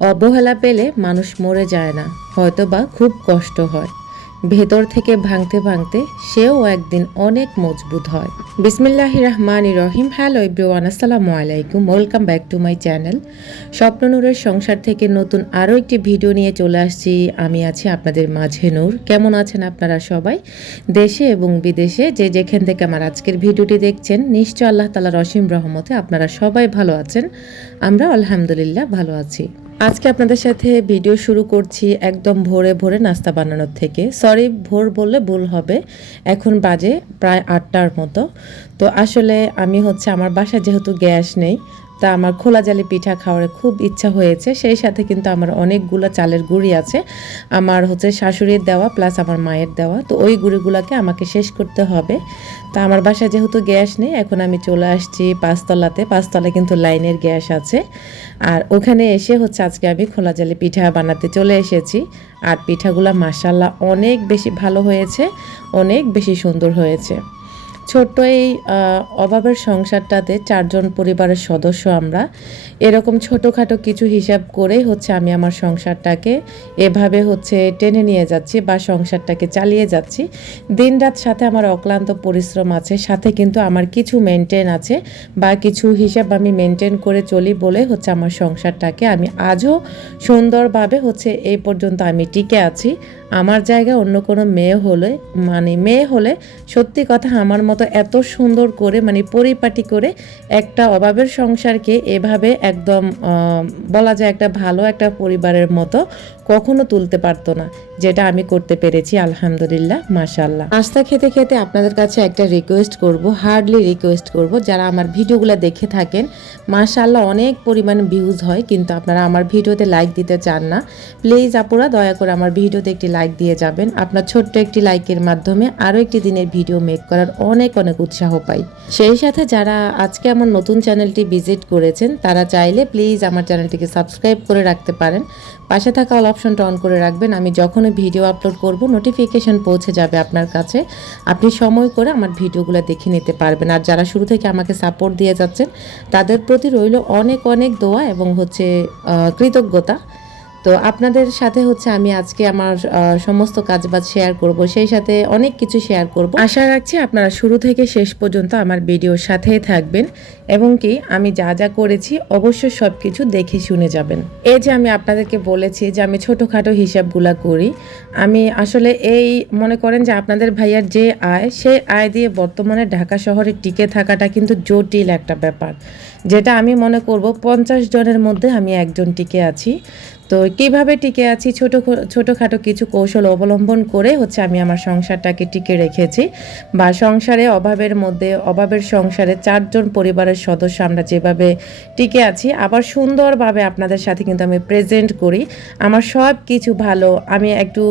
অবহেলা পেলে মানুষ মরে যায় না হয়তো বা খুব কষ্ট হয়। ভেতর থেকে ভাঙতে ভাঙতে সেও একদিন অনেক মজবুত হয়। বিসমিল্লাহ রহমান রহিম। হ্যালো ইব্রুয়ান আসসালামু আলাইকুম। Welcome back to my channel. স্বপ্ননূরের সংসার থেকে নতুন আরও একটি ভিডিও নিয়ে চলে আসছি। আমি আছি আপনাদের মাঝে নূর। কেমন আছেন আপনারা সবাই? দেশে এবং বিদেশে যে যেখান থেকে আমার আজকের ভিডিওটি দেখছেন নিশ্চয় আল্লাহ তালার অসীম রহমতে আপনারা সবাই ভালো আছেন। আমরা আলহামদুলিল্লাহ ভালো আছি। আজকে আপনাদের সাথে ভিডিও শুরু করছি একদম ভোরে ভোরে নাস্তা বানানোর থেকে। সরি ভোর বললে ভুল হবে। এখন বাজে প্রায় আটটার মতো। তো আসলে আমি হচ্ছে, আমার বাসায় যেহেতু গ্যাস নেই তা আমার খোলা জালি পিঠা খাওয়ার খুব ইচ্ছা হয়েছে। সেই সাথে কিন্তু আমার অনেকগুলো চালের গুঁড়ি আছে। আমার হচ্ছে শাশুড়ির দেওয়া প্লাস আমার মায়ের দেওয়া। তো ওই গুঁড়িগুলোকে আমাকে শেষ করতে হবে। তা আমার বাসায় যেহেতু গ্যাস নেই, এখন আমি চলে আসছি পাঁচতলাতে। পাঁচতলায় কিন্তু লাইনের গ্যাস আছে। আর ওখানে এসে হচ্ছে আজকে আমি খোলা জালি পিঠা বানাতে চলে এসেছি। আর পিঠাগুলো মাসাল্লাহ অনেক বেশি ভালো হয়েছে, অনেক বেশি সুন্দর হয়েছে। ছোট্ট এই অভাবের সংসারটাতে চারজন পরিবারের সদস্য আমরা, এরকম ছোটোখাটো কিছু হিসাব করেই হচ্ছে আমি আমার সংসারটাকে এভাবে হচ্ছে টেনে নিয়ে যাচ্ছি বা সংসারটাকে চালিয়ে যাচ্ছি। দিনরাত সাথে আমার অক্লান্ত পরিশ্রম আছে, সাথে কিন্তু আমার কিছু মেনটেন আছে বা কিছু হিসাব আমি মেনটেন করে চলি বলে হচ্ছে আমার সংসারটাকে আমি আজও সুন্দরভাবে হচ্ছে এই পর্যন্ত আমি টিকে আছি। আমার জায়গায় অন্য কোনো মেয়ে হলে মানে মেয়ে হলে সত্যি কথা আমার মতো এত সুন্দর করে মানে পরিপাটি করে একটা অভাবের সংসারকে এভাবে একদম বলা যায় একটা ভালো একটা পরিবারের মতো কখনো তুলতে পারতো না, যেটা আমি করতে পেরেছি, আলহামদুলিল্লাহ মাশাল্লাহ নাস্তা খেতে খেতে আপনাদের কাছে একটা রিকোয়েস্ট করব হার্ডলি রিকোয়েস্ট করব, যারা আমার ভিডিওগুলো দেখে থাকেন মাশাল্লাহ অনেক পরিমাণ ভিউজ হয়, কিন্তু আপনারা আমার ভিডিওতে লাইক দিতে চান না প্লিজ আপুরা দয়া করে আমার ভিডিওতে একটি লাইক দিয়ে যাবেন। আপনার ছোট্ট একটি লাইকের মাধ্যমে আরও একটি দিনের ভিডিও মেক করার অনেক অনেক উৎসাহ পাই। সেই সাথে যারা আজকে আমার নতুন চ্যানেলটি ভিজিট করেছেন, তারা চাইলে প্লিজ আমার চ্যানেলটিকে সাবস্ক্রাইব করে রাখতে পারেন। পাশে থাকা অল অপশনটা অন করে রাখবেন। আমি যখনই ভিডিও আপলোড করব নোটিফিকেশন পৌঁছে যাবে আপনার কাছে। আপনি সময় করে আমার ভিডিওগুলো দেখে নিতে পারবেন। আর যারা শুরু থেকে আমাকে সাপোর্ট দিয়ে যাচ্ছেন, তাদের প্রতি রইল অনেক অনেক দোয়া এবং হচ্ছে কৃতজ্ঞতা। তো আপনাদের সাথে হচ্ছে আমি আজকে আমার সমস্ত কাজ বাজ শেয়ার করব, সেই সাথে অনেক কিছু শেয়ার করব। আশা রাখছি আপনারা শুরু থেকে শেষ পর্যন্ত আমার ভিডিওর সাথেই থাকবেন। এবং কি আমি যা যা করেছি অবশ্যই সব কিছু দেখে শুনে যাবেন। এই যে আমি আপনাদেরকে বলেছি যে আমি ছোটোখাটো হিসাবগুলা করি, আমি আসলে এই মনে করেন যে আপনাদের ভাইয়ার যে আয়, সেই আয় দিয়ে বর্তমানে ঢাকা শহরে টিকে থাকাটা কিন্তু জটিল একটা ব্যাপার। যেটা আমি মনে করব পঞ্চাশ জনের মধ্যে আমি একজন টিকে আছি। তো কীভাবে টিকে আছি, ছোটো ছোটোখাটো কিছু কৌশল অবলম্বন করে হচ্ছে আমি আমার সংসারটাকে টিকে রেখেছি বা সংসারে অভাবের মধ্যে, অভাবের সংসারে চারজন পরিবারের সদস্য, আমরা যেভাবে টিকে আছি, আবার সুন্দরভাবে আপনাদের সাথে কিন্তু আমি প্রেজেন্ট করি। আমার সব কিছু ভালো, আমি একটু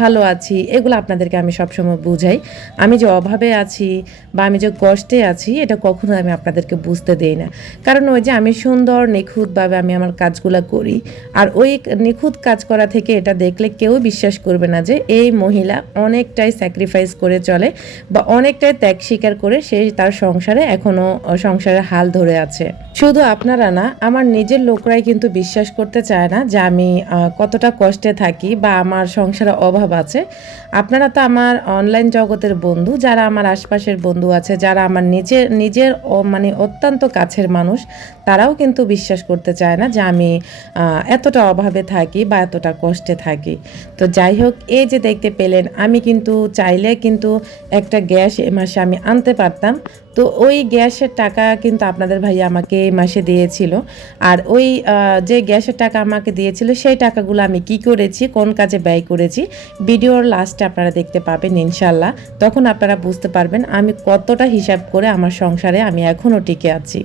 ভালো আছি, এগুলো আপনাদেরকে আমি সবসময় বুঝাই। আমি যে অভাবে আছি বা আমি যে কষ্টে আছি, এটা কখনো আমি আপনাদেরকে বুঝতে দেই না। কারণ ওই যে আমি সুন্দর, নিখুঁতভাবে আমি আমার কাজগুলো করি। আর ওই নিখুঁত কাজ করা থেকে এটা দেখলে কেউ বিশ্বাস করবে না যে এই মহিলা অনেকটাই স্যাক্রিফাইস করে চলে বা অনেকটাই ত্যাগ স্বীকার করে সে তার সংসারে এখনও সংসারের হাল ধরে আছে। শুধু আপনারা না, আমার নিজের লোকরাই কিন্তু বিশ্বাস করতে চায় না যে আমি কতটা কষ্টে থাকি বা আমার সংসারে অভাব আছে। আপনারা তো আমার অনলাইন জগতের বন্ধু, যারা আমার আশপাশের বন্ধু আছে, যারা আমার নিজের নিজের মানে অত্যন্ত কাছের মানুষ, তারাও কিন্তু বিশ্বাস করতে চায় না যে আমি এতটা অভাবে থাকি বা এতটা কষ্টে থাকি। তো যাই হোক, এই যে দেখতে পেলেন, আমি কিন্তু চাইলে কিন্তু একটা গ্যাস এ মাসে আমি আনতে পারতাম। তো ওই গ্যাসের টাকা কিন্তু আপনাদের ভাইয়া আমাকে এই মাসে দিয়েছিল। আর ওই যে গ্যাসের টাকা আমাকে দিয়েছিল, সেই টাকাগুলো আমি কি করেছি, কোন কাজে ব্যয় করেছি, ভিডিওর লাস্টে আপনারা দেখতে পাবেন ইনশাল্লাহ তখন আপনারা বুঝতে পারবেন আমি কতটা হিসাব করে আমার সংসারে আমি এখনও টিকে আছি।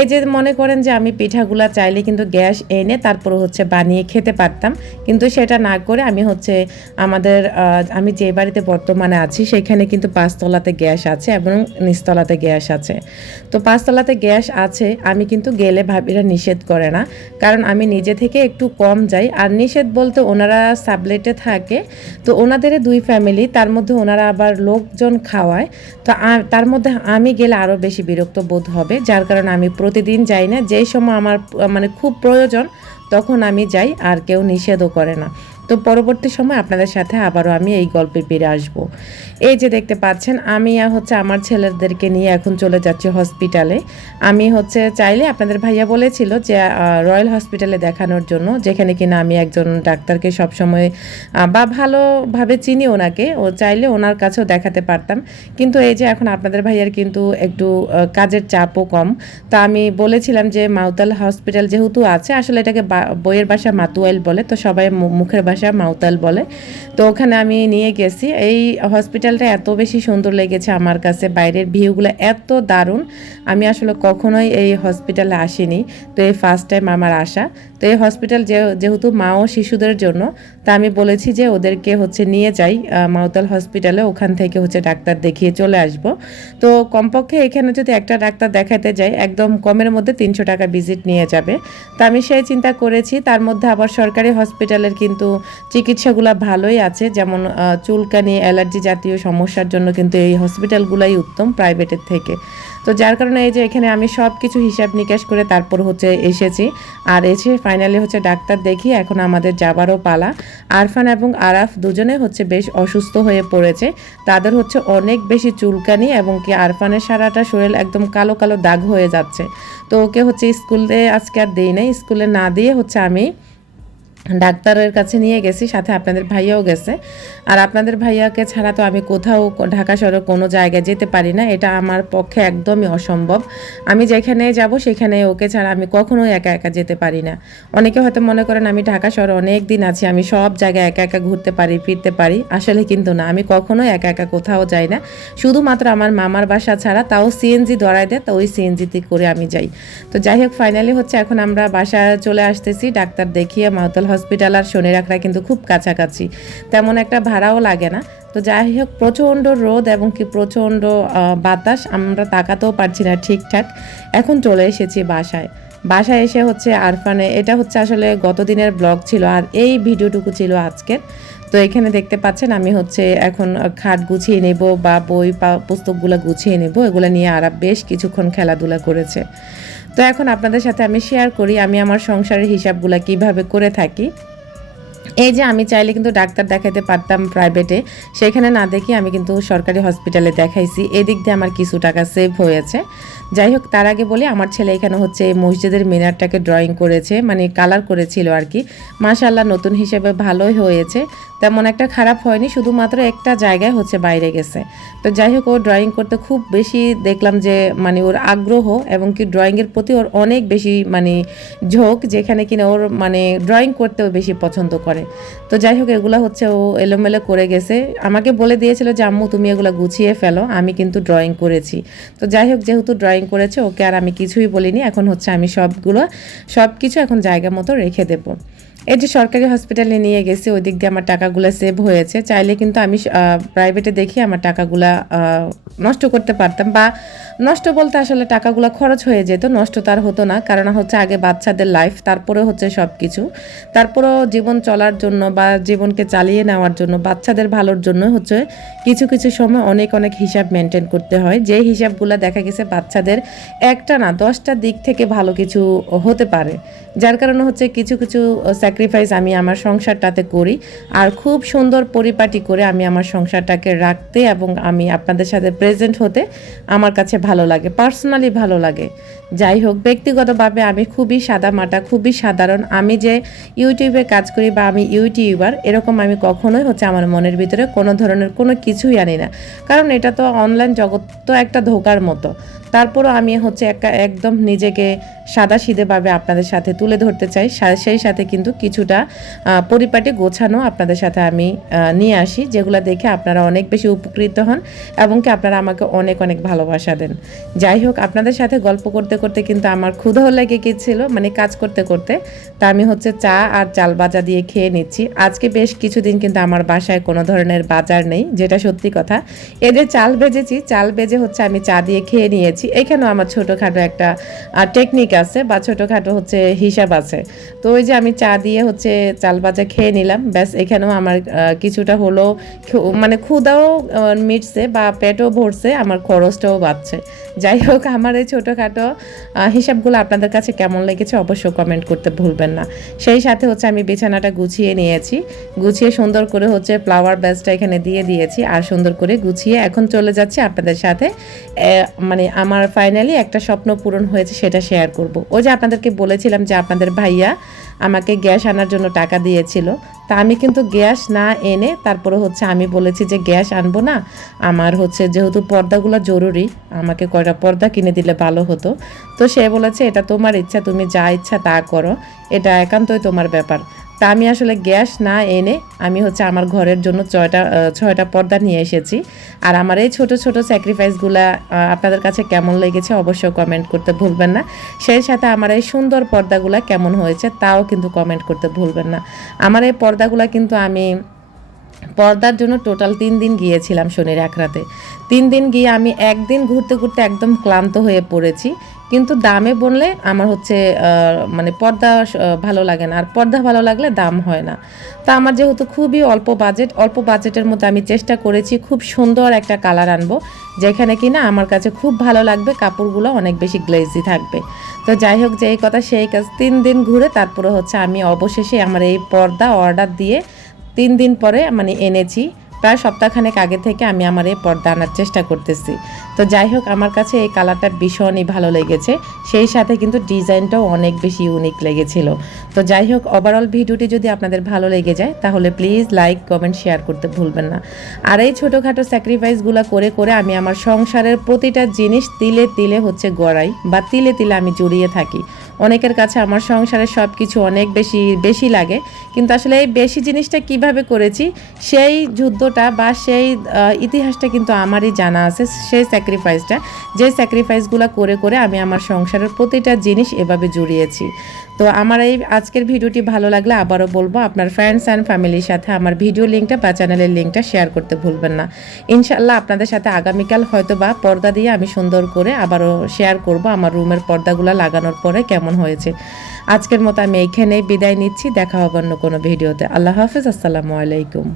এই যে মনে করেন যে আমি পিঠাগুলা চাইলে কিন্তু গ্যাস এনে তারপর হচ্ছে বানিয়ে খেতে পারতাম, কিন্তু সেটা না করে আমি হচ্ছে আমাদের আমি যে বাড়িতে বর্তমানে আছি, সেখানে কিন্তু পাঁচতলাতে গ্যাস আছে এবং নিচতলাতে গ্যাস আছে। তো পাঁচতলাতে গ্যাস আছে আমি কিন্তু গেলে ভাবিরা নিষেধ করে না। কারণ আমি নিজে থেকে একটু কম যাই। আর নিষেধ বলতে ওনারা সাবলেটে থাকে। তো ওনাদের দুই ফ্যামিলি তার মধ্যে ওনারা আবার লোকজন খাওয়ায়। তো তার মধ্যে আমি গেলে আরও বেশি বিরক্ত বোধ হবে। যার কারণে আমি প্রতিদিন যাই না। যেই সময় আমার মানে খুব প্রয়োজন, তখন আমি যাই। আর কেউ নিষেধও করে না। তো পরবর্তী সময় আপনাদের সাথে আবারও আমি এই গল্পে ফিরে আসব। এই যে দেখতে পাচ্ছেন, আমি হচ্ছে আমার ছেলেদেরকে নিয়ে এখন চলে যাচ্ছি হসপিটালে। আমি হচ্ছে চাইলে আপনাদের ভাইয়া বলেছিল যে রয়্যাল হসপিটালে দেখানোর জন্য, যেখানে কিনা আমি একজন ডাক্তারকে সবসময় বা ভালোভাবে চিনি ওনাকে, ও চাইলে ওনার কাছেও দেখাতে পারতাম। কিন্তু এই যে এখন আপনাদের ভাইয়ার কিন্তু একটু কাজের চাপও কম। তা আমি বলেছিলাম যে, মাউতাল হসপিটাল যেহেতু আছে, আসলে এটাকে বইয়ের বাসা মাতুয়াইল বলে, তো সবাই মুখের ভাষা মাউতাল বলে। তো ওখানে আমি নিয়ে গেছি। এই হসপিটালটা এত বেশি সুন্দর লেগেছে আমার কাছে। বাইরের ভিউগুলো এত দারুণ। আমি আসলে কখনোই এই হসপিটালে আসিনি। তো এই ফার্স্ট টাইম আমার আসা। তো এই হসপিটাল যেহেতু মা ও শিশুদের জন্য, তা আমি বলেছি যে ওদেরকে হচ্ছে নিয়ে যাই মাউতাল হসপিটালে ওখান থেকে হচ্ছে ডাক্তার দেখিয়ে চলে আসব। তো কমপক্ষে এখানে যদি একটা ডাক্তার দেখাতে যাই, একদম কমের মধ্যে তিনশো টাকা ভিজিট নিয়ে যাবে। তা আমি সেই চিন্তা করেছি, তার মধ্যে আবার সরকারি হসপিটালের কিন্তু চিকিৎসাগুলো ভালোই আছে, যেমন চুলকানি, অ্যালার্জি জাতীয় সমস্যার জন্য কিন্তু এই হসপিটালগুলাই উত্তম প্রাইভেটের থেকে। তো যার কারণে এই যে এখানে আমি সব কিছু হিসাব নিকাশ করে তারপর হচ্ছে এসেছি। আর এসে ফাইনালি হচ্ছে ডাক্তার দেখি, এখন আমাদের যাবারও পালা। আরফান এবং আরাফ দুজনে হচ্ছে বেশ অসুস্থ হয়ে পড়েছে। তাদের হচ্ছে অনেক বেশি চুলকানি এবং কি আরফানের সারাটা শরীর একদম কালো কালো দাগ হয়ে যাচ্ছে। তো ওকে হচ্ছে স্কুলে আজকে আর দেই নাই। স্কুলে না দিয়ে হচ্ছে আমি ডাক্তারের কাছে নিয়ে গেছি, সাথে আপনাদের ভাইয়াও গেছে। আর আপনাদের ভাইয়াকে ছাড়া তো আমি কোথাও ঢাকা শহরে কোনো জায়গায় যেতে পারি না, এটা আমার পক্ষে একদমই অসম্ভব। আমি যেখানে যাব, সেখানে ওকে ছাড়া আমি কখনোই একা একা যেতে পারি না। অনেকে হয়তো মনে করেন আমি ঢাকা শহরে অনেক দিন আছি, আমি সব জায়গায় একা একা ঘুরতে পারি, ফিরতে পারি, আসলে কিন্তু না, আমি কখনোই একা একা কোথাও যাই না। শুধুমাত্র আমার মামার বাসা ছাড়া তাও সিএনজি ধরায় দেয়, তো ওই সিএনজিতে করে আমি যাই। তো যাই হোক ফাইনালি হচ্ছে, এখন আমরা বাসায় চলে আসতেছি, ডাক্তার দেখিয়ে মাহতাল হসপিটাল আর শনি রাখরা কিন্তু খুব কাছাকাছি। তেমন একটা ভাড়াও লাগে না। তো যাই হোক, প্রচণ্ড রোদ এবং কি প্রচণ্ড বাতাস আমরা তাকাতেও পারছি না ঠিকঠাক। এখন চলে এসেছি বাসায়। বাসায় এসে হচ্ছে আরফানে, এটা হচ্ছে আসলে গতদিনের ব্লগ ছিল আর এই ভিডিওটুকু ছিল আজকের। তো এখানে দেখতে পাচ্ছেন আমি হচ্ছে এখন খাট গুছিয়ে নেব বা বই বা পুস্তকগুলো গুছিয়ে নেব। এগুলো নিয়ে আরাপ বেশ কিছুক্ষণ খেলাধুলা করেছে। তো এখন আপনাদের সাথে আমি শেয়ার করি, আমি আমার সংসারের হিসাবগুলো কীভাবে করে থাকি। এই যে আমি চাইলে কিন্তু ডাক্তার দেখাতে পারতাম প্রাইভেটে সেখানে না দেখি আমি কিন্তু সরকারি হসপিটালে দেখাইছি। এদিক দিয়ে আমার কিছু টাকা সেভ হয়েছে। যাই হোক, তার আগে বলি, আমার ছেলে এখানে হচ্ছে মসজিদের মিনারটাকে ড্রয়িং করেছে মানে কালার করেছিল আর কি। মাশাল্লাহ নতুন হিসেবে ভালোই হয়েছে। তেমন একটা খারাপ হয়নি, শুধুমাত্র একটা জায়গায় হচ্ছে বাইরে গেছে। তো যাই হোক, ও ড্রয়িং করতে খুব বেশি দেখলাম যে মানে ওর আগ্রহ এবং কি ড্রয়িংয়ের প্রতি ওর অনেক বেশি মানে ঝোঁক, যেখানে কিনা ওর মানে ড্রয়িং করতেও বেশি পছন্দ করে। তো যাই হোক, এগুলো হচ্ছে ও এলোমেলো করে গেছে। আমাকে বলে দিয়েছিল যে, আম্মু, তুমি এগুলো গুছিয়ে ফেলো, আমি কিন্তু ড্রয়িং করেছি। তো যাই হোক, যেহেতু ড্রয়িং করেছে, ওকে আর আমি কিছুই বলিনি। এখন হচ্ছে আমি সবগুলো সব কিছু এখন জায়গা মতো রেখে দেবো। এই যে সরকারি হসপিটালে নিয়ে গেছি ওই দিক দিয়ে আমার টাকাগুলো সেভ হয়েছে। চাইলে কিন্তু আমি প্রাইভেটে দেখি আমার টাকাগুলা নষ্ট করতে পারতাম বা নষ্ট বলতে আসলে টাকাগুলো খরচ হয়ে যেত, নষ্ট তার হতো না। কারণ হচ্ছে আগে বাচ্চাদের লাইফ তারপরে হচ্ছে সব কিছু তারপরেও জীবন চলার জন্য বা জীবনকে চালিয়ে নেওয়ার জন্য, বাচ্চাদের ভালোর জন্য হচ্ছে কিছু কিছু সময় অনেক অনেক হিসাব মেনটেন করতে হয়। যে হিসাবগুলো দেখা গেছে বাচ্চাদের একটা না, দশটা দিক থেকে ভালো কিছু হতে পারে। যার কারণে হচ্ছে কিছু কিছু স্যাক্রিফাইস আমি আমার সংসারটাতে করি। আর খুব সুন্দর পরিপাটি করে আমি আমার সংসারটাকে রাখতে এবং আমি আপনাদের সাথে প্রেজেন্ট হতে আমার কাছে ভালো লাগে পার্সোনালি ভালো লাগে। যাই হোক, ব্যক্তিগতভাবে আমি খুবই সাদা মাটা খুবই সাধারণ। আমি যে ইউটিউবে কাজ করি বা আমি ইউটিউবার, এরকম আমি কখনোই হচ্ছে আমার মনের ভিতরে কোনো ধরনের কোনো কিছুই আনি না। কারণ এটা তো অনলাইন জগৎ তো একটা ধোকার মতো। তারপরও আমি হচ্ছে একা একদম নিজেকে সাদা সিধেভাবে আপনাদের সাথে তুলে ধরতে চাই। সেই সাথে কিন্তু কিছুটা পরিপাটি গোছানো আপনাদের সাথে আমি নিয়ে আসি, যেগুলো দেখে আপনারা অনেক বেশি উপকৃত হন এবং কি আপনারা আমাকে অনেক অনেক ভালোবাসা দেন। যাই হোক, আপনাদের সাথে গল্প করতে করতে কিন্তু আমার ক্ষুধাও লেগে গিয়েছিল মানে কাজ করতে করতে। তা আমি হচ্ছে চা আর চাল বাজা দিয়ে খেয়ে নিচ্ছি। আজকে বেশ কিছুদিন কিন্তু আমার বাসায় কোনো ধরনের বাজার নেই, যেটা সত্যি কথা। যে চাল ভেজেছি, চাল ভেজে হচ্ছে আমি চা দিয়ে খেয়ে নিয়েছি। এখানেও আমার ছোটোখাটো একটা টেকনিক আছে বা ছোটোখাটো হচ্ছে হিসাব আছে। তো ওই যে আমি চা দিয়ে হচ্ছে চাল ভাজা খেয়ে নিলাম। ব্যাস, এখানেও আমার কিছুটা হলো মানে ক্ষুদাও মিটছে বা পেটও ভরছে, আমার খরচটাও বাড়ছে। যাই হোক, আমার এই ছোটোখাটো হিসাবগুলো আপনাদের কাছে কেমন লেগেছে অবশ্যই কমেন্ট করতে ভুলবেন না। সেই সাথে হচ্ছে আমি বিছানাটা গুছিয়ে নিয়েছি। গুছিয়ে সুন্দর করে হচ্ছে ফ্লাওয়ার ব্যাসটা এখানে দিয়ে দিয়েছি আর সুন্দর করে গুছিয়ে এখন চলে যাচ্ছি আপনাদের সাথে মানে আমার ফাইনালি একটা স্বপ্ন পূরণ হয়েছে সেটা শেয়ার করব। ওই যে আপনাদেরকে বলেছিলাম যে আপনাদের ভাইয়া আমাকে গ্যাস আনার জন্য টাকা দিয়েছিল। তা আমি কিন্তু গ্যাস না এনে তারপরে হচ্ছে আমি বলেছি যে গ্যাস আনব না। আমার হচ্ছে যেহেতু পর্দাগুলো জরুরি, আমাকে কয়টা পর্দা কিনে দিলে ভালো হতো। তো সে বলেছে, এটা তোমার ইচ্ছা, তুমি যা ইচ্ছা তা করো। এটা একান্তই তোমার ব্যাপার। তা আমি আসলে গ্যাস না এনে আমি হচ্ছে আমার ঘরের জন্য ছয়টা ছয়টা পর্দা নিয়ে এসেছি। আর আমার এই ছোট ছোট স্যাক্রিফাইসগুলা আপনাদের কাছে কেমন লেগেছে অবশ্যই কমেন্ট করতে ভুলবেন না। সেই সাথে আমার এই সুন্দর পর্দাগুলা কেমন হয়েছে তাও কিন্তু কমেন্ট করতে ভুলবেন না। আমার এই পর্দাগুলা কিন্তু আমি পর্দার জন্য টোটাল তিন দিন গিয়েছিলাম শনির এক রাতে। তিন দিন গিয়ে আমি একদিন ঘুরতে ঘুরতে একদম ক্লান্ত হয়ে পড়েছি। কিন্তু দামে বললে আমার হচ্ছে মানে পর্দা ভালো লাগে না। আর পর্দা ভালো লাগলে দাম হয় না। তা আমার যেহেতু খুবই অল্প বাজেট অল্প বাজেটের মধ্যে আমি চেষ্টা করেছি খুব সুন্দর একটা কালার আনব, যেখানে কিনা আমার কাছে খুব ভালো লাগবে, কাপড়গুলো অনেক বেশি গ্লেজি থাকবে। তো যাই হোক যেই কথা সেই কাজ তিন দিন ঘুরে তারপরে হচ্ছে আমি অবশেষে আমার এই পর্দা অর্ডার দিয়ে তিন দিন পরে মানে এনেছি। প্রায় সপ্তাহখানেক আগে থেকে আমি আমার এই পর্দা আনার চেষ্টা করতেছি। তো যাই হোক, আমার কাছে এই কালারটা ভীষণই ভালো লেগেছে। সেই সাথে কিন্তু ডিজাইনটাও অনেক বেশি ইউনিক লেগেছিল। তো যাই হোক ওভারঅল ভিডিওটি যদি আপনাদের ভালো লেগে যায়, তাহলে প্লিজ লাইক কমেন্ট শেয়ার করতে ভুলবেন না। আর এই ছোটোখাটো স্যাক্রিফাইসগুলো করে করে আমি আমার সংসারের প্রতিটা জিনিস তিলে তিলে হচ্ছে গড়াই বা তিলে তিলে আমি জড়িয়ে থাকি। অনেকের কাছে আমার সংসারের সব কিছু অনেক বেশি বেশি লাগে। কিন্তু আসলে এই বেশি জিনিসটা কীভাবে করেছি, সেই যুদ্ধটা বা সেই ইতিহাসটা কিন্তু আমারই জানা আছে, সেই স্যাক্রিফাইসটা যে স্যাক্রিফাইসগুলো করে করে আমি আমার সংসারের প্রতিটা জিনিস এভাবে জড়িয়েছি। তো আমার এই আজকের ভিডিওটি ভালো লাগলে আবারও বলব, আপনার ফ্রেন্ডস অ্যান্ড ফ্যামিলির সাথে আমার ভিডিও লিঙ্কটা বা চ্যানেলের লিঙ্কটা শেয়ার করতে ভুলবেন না। ইনশাল্লাহ আপনাদের সাথে আগামীকাল হয়তো বা পর্দা দিয়ে আমি সুন্দর করে আবারও শেয়ার করব আমার রুমের পর্দাগুলো লাগানোর পরে কেমন হয়েছে। আজকের মতো আমি এইখানেই বিদায় নিচ্ছি। দেখা হবে অন্য কোনো ভিডিওতে। আল্লাহ হাফিজ। আসসালামু আলাইকুম।